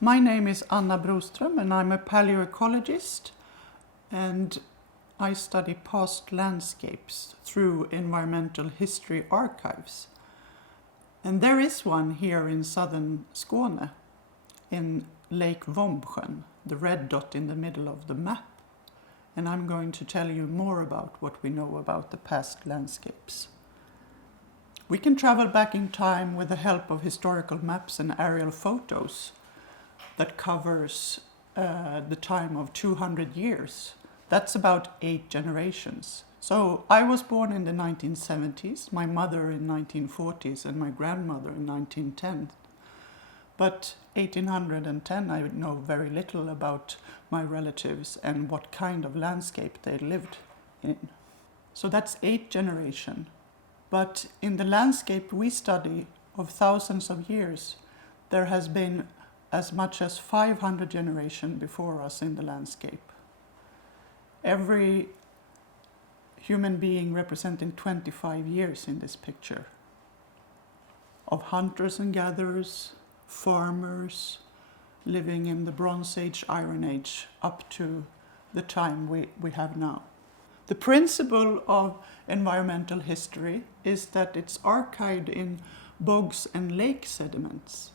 My name is Anna Broström and I'm a palaeoecologist, and I study past landscapes through environmental history archives. And there is one here in southern Skåne, in Lake Vombsjön, the red dot in the middle of the map. And I'm going to tell you more about what we know about the past landscapes. We can travel back in time with the help of historical maps and aerial photos that covers the time of 200 years. That's about 8 generations. So I was born in the 1970s, my mother in 1940s, and my grandmother in 1910. But 1810, I know very little about my relatives and what kind of landscape they lived in. So that's 8 generations. But in the landscape we study of thousands of years, there has been as much as 500 generations before us in the landscape. Every human being representing 25 years in this picture, of hunters and gatherers, farmers, living in the Bronze Age, Iron Age, up to the time we have now. The principle of environmental history is that it's archived in bogs and lake sediments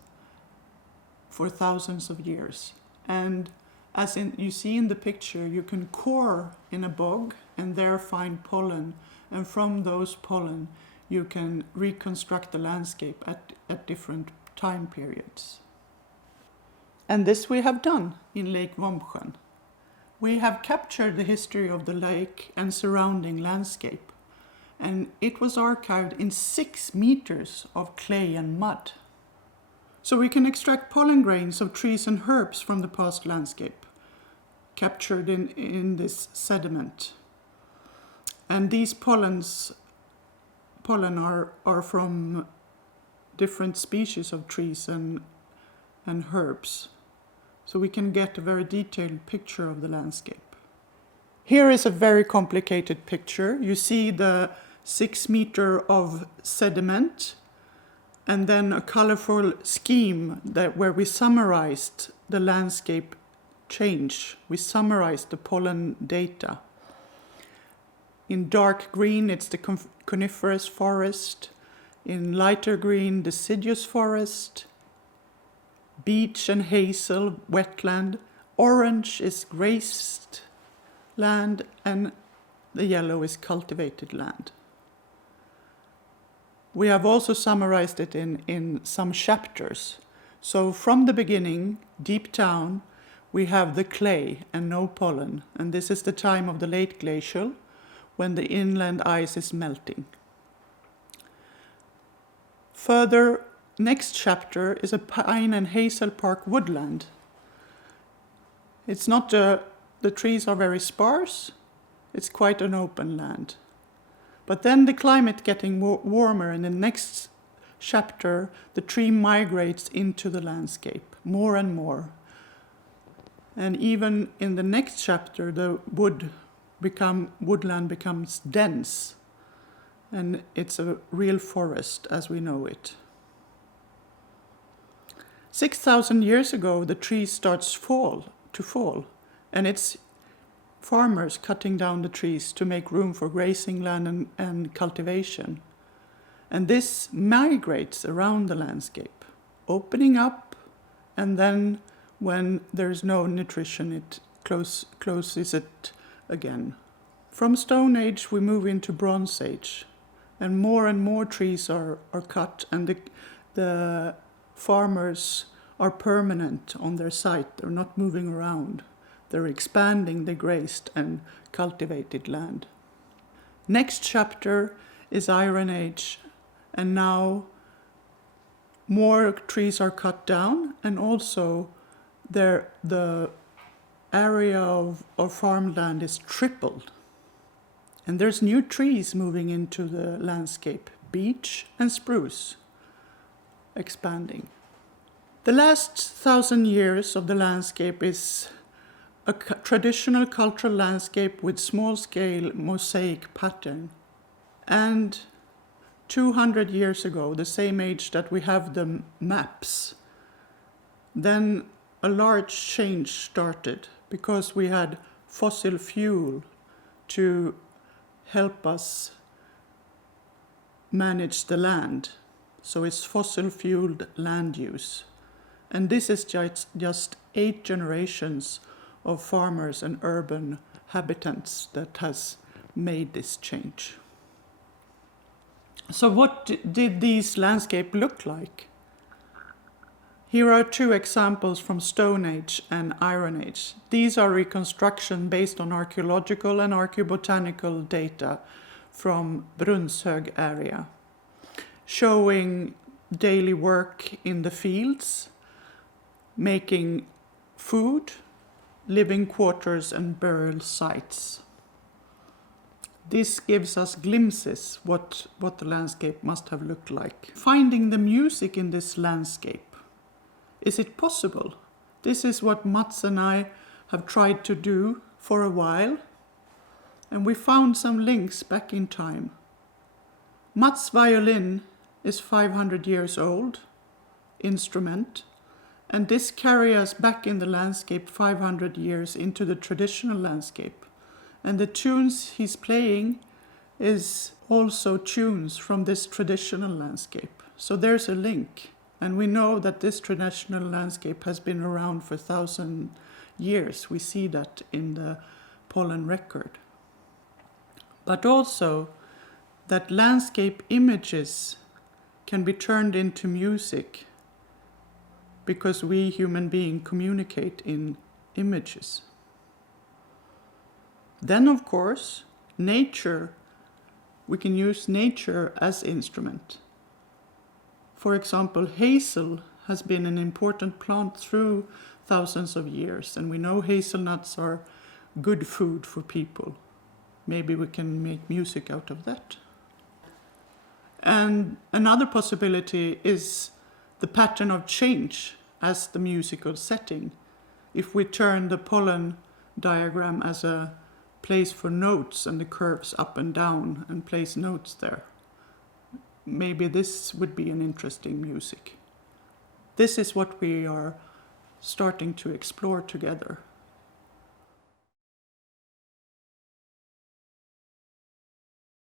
for thousands of years. And as you see in the picture, you can core in a bog and there find pollen. And from those pollen, you can reconstruct the landscape at different time periods. And this we have done in Lake Vombsjön. We have captured the history of the lake and surrounding landscape. And it was archived in 6 meters of clay and mud. So we can extract pollen grains of trees and herbs from the past landscape, captured in this sediment. And these pollen are from different species of trees and herbs. So we can get a very detailed picture of the landscape. Here is a very complicated picture. You see the 6 meter of sediment, and then a colorful scheme where we summarized the landscape change. We summarized the pollen data. In dark green, it's the coniferous forest. In lighter green, deciduous forest. Beech and hazel, wetland. Orange is grazed land, and the yellow is cultivated land. We have also summarized it in some chapters. So from the beginning, deep down, we have the clay and no pollen. And this is the time of the late glacial, when the inland ice is melting. Further, next chapter is a pine and hazel park woodland. It's not the trees are very sparse. It's quite an open land. But then the climate getting warmer, in the next chapter, the tree migrates into the landscape more and more. And even in the next chapter, the woodland becomes dense, and it's a real forest as we know it. 6,000 years ago, the tree starts to fall, and it's farmers cutting down the trees to make room for grazing land and cultivation. And this migrates around the landscape, opening up, and then when there's no nutrition, it closes it again. From Stone Age, we move into Bronze Age, and more trees are cut, and the farmers are permanent on their site. They're not moving around. They're expanding the grazed and cultivated land. Next chapter is Iron Age, and now more trees are cut down, and also the area of farmland is tripled. And there's new trees moving into the landscape, beech and spruce, expanding. The last 1,000 years of the landscape is a traditional cultural landscape with small-scale mosaic pattern. And 200 years ago, the same age that we have the maps, then a large change started because we had fossil fuel to help us manage the land. So it's fossil-fueled land use. And this is just 8 generations of farmers and urban habitants that has made this change. So what did these landscapes look like? Here are 2 examples from Stone Age and Iron Age. These are reconstruction based on archaeological and archaeobotanical data from Vombsjön area, showing daily work in the fields, making food, living quarters and burial sites. This gives us glimpses what the landscape must have looked like. Finding the music in this landscape. Is it possible? This is what Mats and I have tried to do for a while, and we found some links back in time. Mats' violin is 500 years old instrument, and this carries us back in the landscape 500 years into the traditional landscape. And the tunes he's playing is also tunes from this traditional landscape. So there's a link. And we know that this traditional landscape has been around for 1,000 years. We see that in the pollen record. But also that landscape images can be turned into music because we human beings communicate in images. Then, of course, nature, we can use nature as instrument. For example, hazel has been an important plant through thousands of years, and we know hazelnuts are good food for people. Maybe we can make music out of that. And another possibility is the pattern of change as the musical setting. If we turn the pollen diagram as a place for notes and the curves up and down and place notes there, maybe this would be an interesting music. This is what we are starting to explore together.